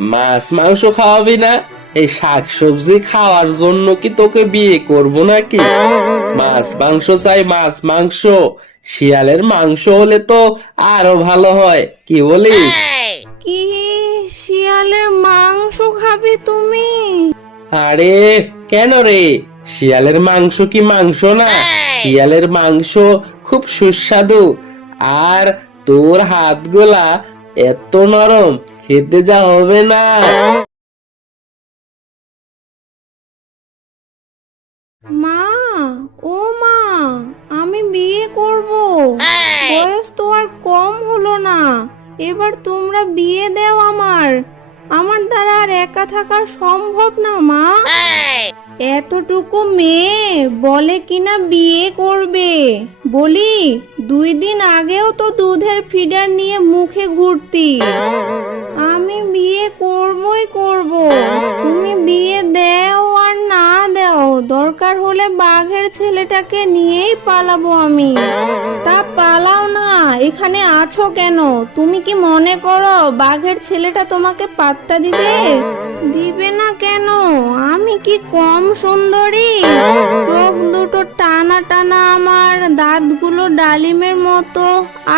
মাছ মাংস খাওয়াবি না? এই শাকসবজি খাওয়ার জন্য কি তোকে বিয়ে করব নাকি? মাছ মাংস চাই, মাছ মাংস। শিয়ালের মাংস হলে তো আরো ভালো হয়, কি বলিস? কি, শিয়ালের মাংস খাবে তুমি? আরে কেন রে, শিয়ালের মাংস কি মাংস না? শিয়ালের মাংস খুব সুস্বাদু। আর তোর হাতগুলা এত নরম, খেতে যা হবে না। মা, ও মা, আমি বিয়ে করব। বয়স তো আর কম হলো না। এবার তোমরা বিয়ে দাও আমার। আমার দ্বারা আর একা থাকা সম্ভব না মা। এতটুকু মেয়ে বলে কিনা বিয়ে করবে। বলি, 2 দিন আগেও তো দুধের ফিডার নিয়ে মুখে ঘুরতি। আমি বিয়ে করবই করব। তুমি বিয়ে দাও আর না দাও, দরকার হলে বাঘের ছেলেটাকে নিয়েই পালাবো আমি। তা পালাও না, এখানে আছো কেন? তুমি কি মনে করো বাঘের ছেলেটা তোমাকে পাত্তা দিবে? দিবে না কেন? আমি কি কম সুন্দরী? চোখ দুটো টানা টানা, আমার দাঁতগুলো ডালিমের মতো,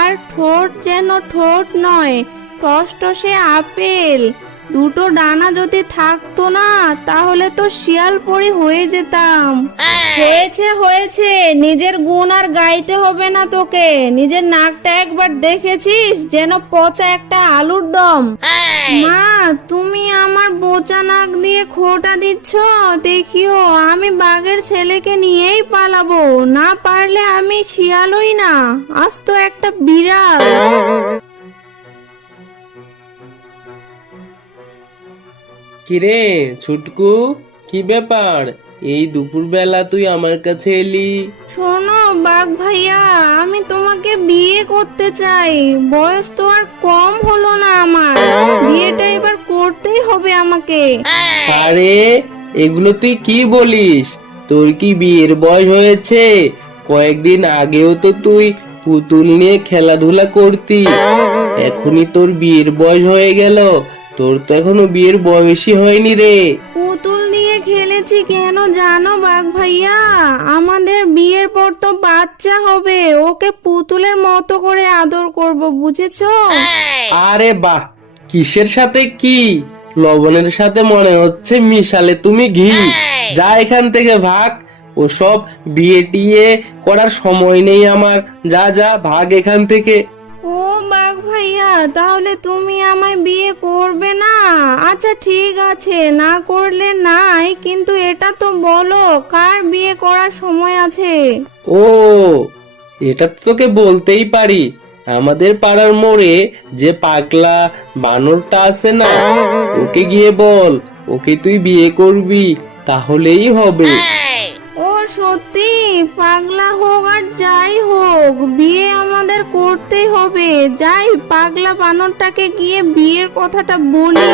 আর ঠোঁট যেন ঠোঁট নয়, টসটসে আপেল। দুটো ডানা যদি থাকতো না, তাহলে তো শিয়াল পরি হয়ে যেতাম। হয়েছে হয়েছে, নিজের গুণ আর গাইতে হবে না তোকে। নিজের নাকটা একবার দেখেছিস? যেন পচা একটা আলুর দম। মা, তুমি আমার বোচা নাক দিয়ে খোঁটা দিচ্ছ। দেখিও, আমি বাঘের ছেলেকে নিয়েই পালাবো। না পারলে আমি শিয়ালই না, আজ তো একটা বিড়াল। কিরে ছুটকু, কি ব্যাপার? এই দুপুরবেলা তুই আমার কাছে এলি? শোনো বাঘ ভাইয়া, আমি তোমাকে বিয়ে করতে চাই। বয়স তো আর কম হলো না আমার। বিয়েটা এবার করতেই হবে আমাকে। আরে এগুলো তুই কি বলিস? তোর কি বিয়ের বয়স হয়েছে? কয়েকদিন আগেও তো তুই পুতুল নিয়ে খেলাধুলা করতি। এখনই তোর বিয়ের বয়স হয়ে গেল? তোর তো এখনো বিয়ের বয়সই হয়নি রে। পুতুল দিয়ে খেলেছি কেন জানো বাঘ ভাইয়া? আমাদের বিয়ের পর তো বাচ্চা হবে, ওকে পুতুলের মতো করে আদর করব, বুঝেছো? আরে বাহ, কিসের সাথে কি? লবণের সাথে মনে হচ্ছে মিশালে তুমি ঘি। যা এখান থেকে ভাগ, ওসব বিয়ে টিয়ে করার সময় নেই আমার। যা যা ভাগ এখান থেকে। ও বাঘ ভাইয়া, তাহলে তুমি আমায় বিয়ে করবে না? আচ্ছা ঠিক আছে, না করলে নাই, কিন্তু এটা তো বলো কার বিয়ে করার সময় আছে? ও, এটা তো তোকে বলতেই পারি। আমাদের পাড়ার মোড়ে যে পাগলা বানরটা আছে না, ওকে গিয়ে বল ওকে তুই বিয়ে করবি, তাহলেই হবে। ও সত্যি? পাগলা হোক আর যাই হোক, বিয়ে আমাদের করতেই হবে। যাই, পাগলা বানরটাকে গিয়ে বিয়ের কথাটা বলি।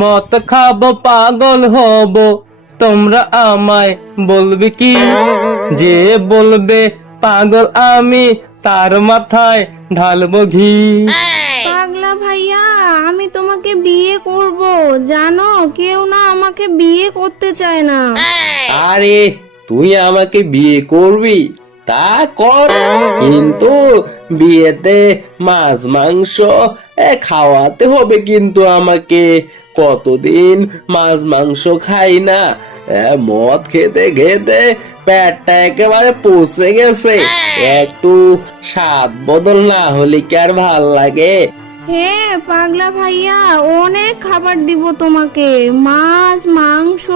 মদ খাবো, পাগল হব, তোমরা আমায় বলবে কি? যে বলবে পাগল আমি, তার মাথায় ঢালবো ঘি। পাগলা ভাইয়া, আমি তোমাকে বিয়ে করব। জানো, কেউ না আমাকে বিয়ে করতে চায় না। আরে তুই আমাকে বিয়ে করবি? তা কর, কিন্তু বিয়েতে মাছ মাংস খাওয়াতে হবে কিন্তু আমাকে। কতদিন মাছ মাংস খাই না। মদ খেতে খেতে পেটটা একেবারে পচে গেছে। একটু স্বাদ বদল না হলে কি আর ভাল লাগে? হ্যাঁ পাগলা ভাইয়া, অনেক খাবার দিব তোমাকে। মাছ, মাংস,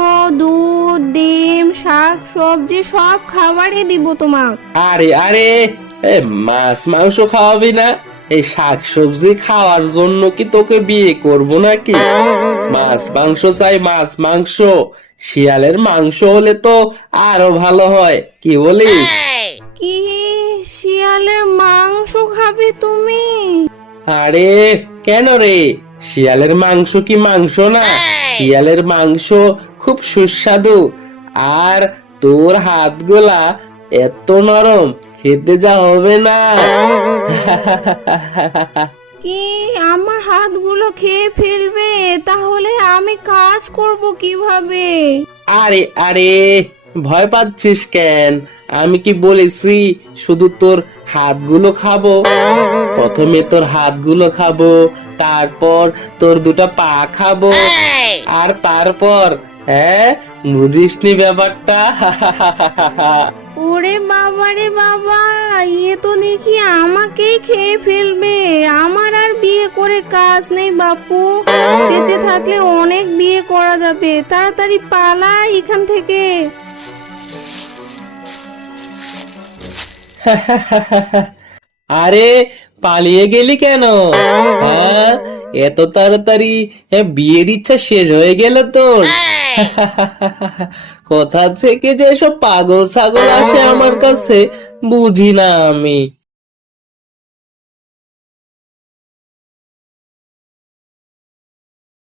দুধ, ডিম, শাক সবজি সব খাবারই দিব তোমাকে। আরে আরে, মাছ মাংস খাওয়াবি না? এই শাক সবজি খাওয়ার জন্য কি তোকে বিয়ে করব নাকি? মাছ মাংস চাই, মাছ মাংস। শিয়ালের মাংস হলে তো আরো ভালো হয়, কি বলিস? কি, শিয়ালের মাংস খাবে তুমি? আরে কেন রে, শিয়ালের মাংস কি মাংস না? শিয়ালের মাংস খুব খুব সুস্বাদু, আর তোর হাতগুলা এত নরম, খেতে যা হবে না। কি আমার হাতগুলো খেয়ে ফেলবে? তাহলে আমি কাজ করব কিভাবে? আরে আরে, ভয় পাচ্ছিস কেন? আমি কি বলেছি শুধু তোর হাতগুলো খাবো? প্রথমে তোর হাতগুলো খাবো, তারপর তোর দুটো পা খাবো, আর তারপর, হ্যাঁ, বুঝিসনি ব্যাপারটা? ওরে বাবা রে বাবা, এ তো দেখি আমাকেই খেয়ে ফেলবে। আমার আর বিয়ে করে কাজ নেই বাপু, বেঁচে থাকলে অনেক বিয়ে করা যাবে। তাড়াতাড়ি পালাই এখান থেকে। আরে, পালিয়ে গেলি কেন? হ্যাঁ, এত তাড়াতাড়ি বিয়ের ইচ্ছা শেষ হয়ে গেল তোর? কোথা থেকে যে সব পাগল ছাগল আসে আমার কাছে, বুঝি না আমি।